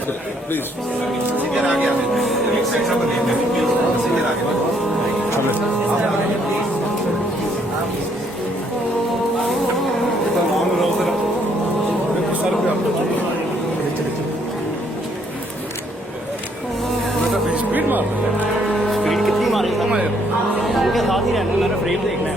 Please senior आ गया एक section बनिए सीनियर आ गया सर पे स्पीड मार स्पीड कितनी मारी उनके साथ ही रहना, मेरा फ्रेम देखना है।